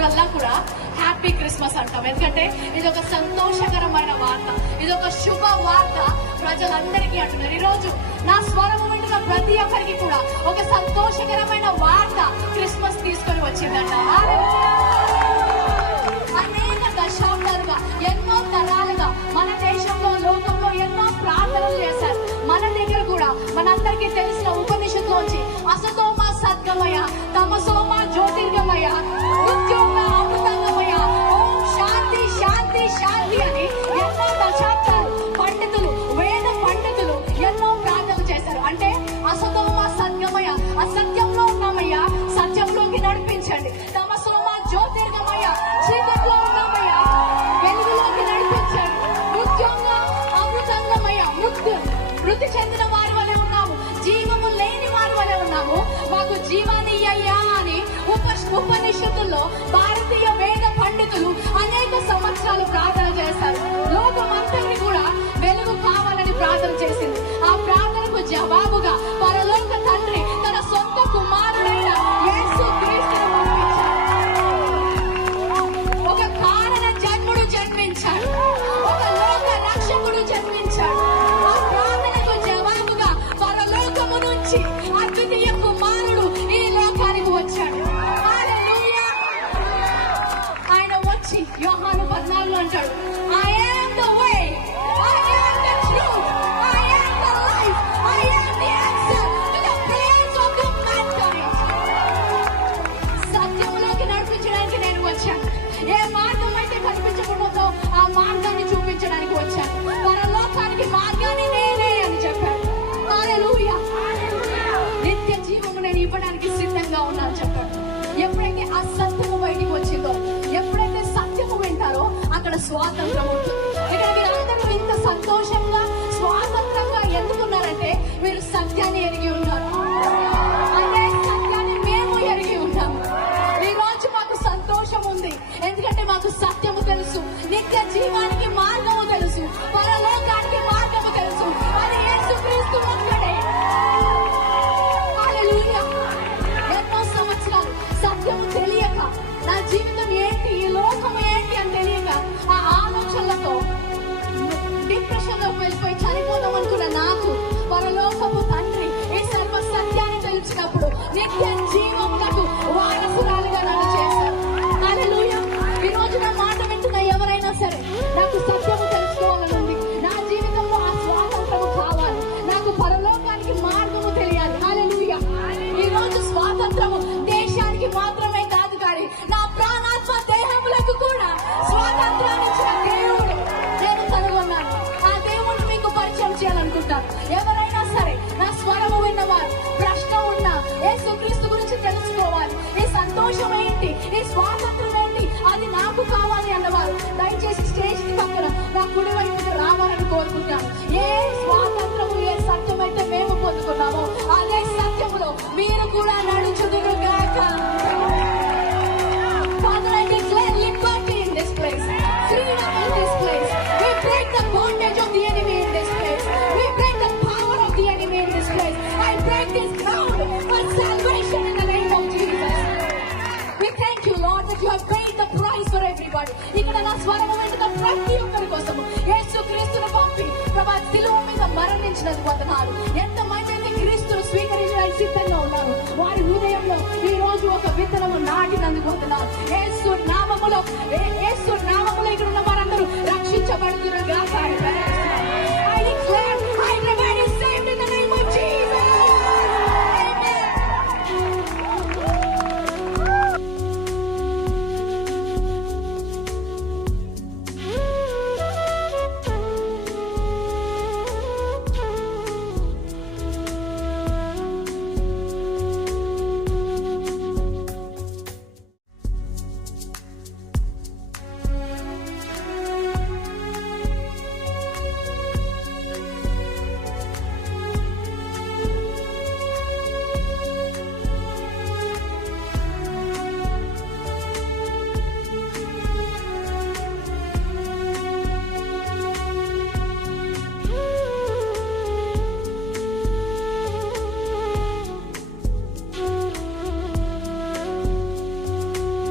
వచ్చినప్పుడల్లా కూడా happy Christmas అంటాం. ఎందుకంటే ఇది ఒక సంతోషకరమైన వార్త, ఇది ఒక శుభ వార్త ప్రజలందరికీ అంటున్నారు. ఈ రోజు నా స్వరము వింటున్న ప్రతి ఒక్కరికి కూడా ఒక సంతోషకరమైన వార్త క్రిస్మస్ తీసుకొని వచ్చిందంట. అనేక దశాబ్దాలుగా, ఎన్నో తరాలుగా మన దేశంలో, లోకంలో ఎన్నో ప్రార్థనలు చేశారు. మన దగ్గర కూడా మనందరికీ తెలిసిన ఉపనిషత్తులోంచి అసతోమ సద్గమయ, తమసోమ జ్యోతిర్గమయ, మృత్యోమ అమృతంగమయ, ఓం శాంతి శాంతి శాంతి అని ఎన్నో దశాబ్దాలు పండితులు, వేద పండితులు ఎన్నో ప్రార్థనలు చేశారు. అంటే అసతోమ సద్గమయ, అసత్యంలో ఉన్నామయ్యా, సత్యంలోకి నడిపించండి. తమసోమ జ్యోతిర్గమయ, చీకట్లో ఉన్నామయ్యా, వెలుగులోకి నడిపించండి. మృత్యోమ అమృతంగమయ, మృతి చెందిన వారి వలె ఉన్నాము, జీవము లేని వారి వలె ఉన్నాము, మాకు జీవాన్ని అయ్యా అని ఉపనిషత్తుల్లో భారతీయ వేద పండితులు అనేక సంవత్సరాలు ప్రార్థన చేశారు. లోకమంతటిని కూడా వెలుగు కావాలని ప్రార్థన చేసింది. ఆ ప్రార్థనకు జవాబుగా పరలోక తండ్రి తన సొంత కుమారుడైన యేసు క్రీస్తును పంపించాడు. ఒక కారణ జన్ముడు జన్మించాడు, ఒక లోక రక్షకుడు జన్మించాడు. ఆ ప్రార్థనకు జవాబుగా పరలోకము నుంచి అద్వితీయ కుమారుడు ఈ లోకానికి వచ్చాడు. ఆయన వచ్చి యోహాను 14 అంటాడు, I am the way, I am the truth, I am the life, I am the answer to the prayers of the mankind. సత్యంలోకి నడిపించడానికి నేను వచ్చాను. ఏ మార్గం అయితే కనిపించకూడదో ఆ మార్గాన్ని చూపించడానికి వచ్చాను. పరలోకానికి మార్గాన్ని నేనే అని చెప్పాను. హల్లెలూయా. నిత్య జీవము నేను ఇవ్వడానికి సిద్ధంగా ఉన్నాను చెప్పాడు. ఎప్పుడైతే ఆ సత్యము బయటికి వచ్చిందో, ఎప్పుడైతే సత్యము వింటారో అక్కడ స్వాతంత్రం ఉంటుంది. ఇక్కడ మీరందరూ ఇంత సంతోషంగా, స్వాతంత్రంగా ఎందుకున్నారంటే మీరు సత్యాన్ని ఎరిగి ఉన్నారు. అదే సత్యాన్ని మేము ఎరిగి ఉన్నాము. ఈ రోజు మాకు సంతోషం ఉంది, ఎందుకంటే మాకు సత్యము తెలుసు, నిత్య జీవానికి మార్గము తెలుసు, పరలోకానికి మార్గము తెలుసు. అది యేసుక్రీస్తు ఒక్కడే. హల్లెలూయా. ఎన్నో సంవత్సరాలు సత్యము తెలియక, నా జీవితం ఏంటి, ఈ లోకం ఏంటి అని తెలియక ఆ ఆలోచనలతో డిప్రెషన్ లోకి వెళ్ళిపోయి చనిపోదాం అనుకున్న నాకు పరలోకపు తండ్రి ఈ సర్వ సత్యాన్ని తెలిసినప్పుడు నిత్య జీవమునకు వారసురాలుగా నన్ను చేశారు. హల్లెలూయా. ఈ రోజు నా మాట వింటున్న ఎవరైనా సరే, నాకు సత్యము తెలుసుకోవాలని ఉంది, నా జీవితంలో ఆ స్వాతంత్రము కావాలి, నాకు పరలోకానికి మార్గము తెలియాలి. హల్లెలూయా. ఈ రోజు స్వాతంత్రము దేశానికి మాత్రమే కాదు, కానీ నా ప్రాణాత్మ దేహములకు కూడా స్వాతంత్రాన్ని ఇచ్చిన దేవుడు నేను కనుగొన్నాను. ఆ దేవుడు మీకు పరిచయం చేయాలనుకుంటాను. ఎవరైనా సరే నా స్వరము విన్నవారు, ప్రశ్న ఉన్నా, యేసుక్రీస్తు గురించి తెలుసుకోవాలి, ఈ సంతోషం ఏంటి, ఈ స్వాతంత్రం ఏంటి, అది నాకు కావాలి అన్నవారు దయచేసి స్టేజ్ పక్కన నా కుడి వైపుకి రావాలని కోరుకుంటాను. ఏ స్వాతంత్రము, ఏ సత్యం అయితే మేము పొందుకున్నామో అదే సత్యములో మీరు కూడా నడుచుదురు గాక. Father, I declare liberty in this place, freedom in this place. We break the bondage of the enemy in this place. We break the power of the enemy in this place. I break this ground for salvation in the name of Jesus. We thank you, Lord, that you have paid the price for everybody. ఇక్కడ నా స్వరము వింటున్న ప్రతి ఒక్కరి కోసము యేసుక్రీస్తును పంపి ప్రభా శిలువ మీద మరణించినందుకు వందనాలు. ఎంతమంది అయితే క్రీస్తును స్వీకరించడానికి సిద్ధంగా ఉన్నారు, వారి హృదయంలో ఈ రోజు ఒక విత్తనము నాటినందుకు వందనాలు.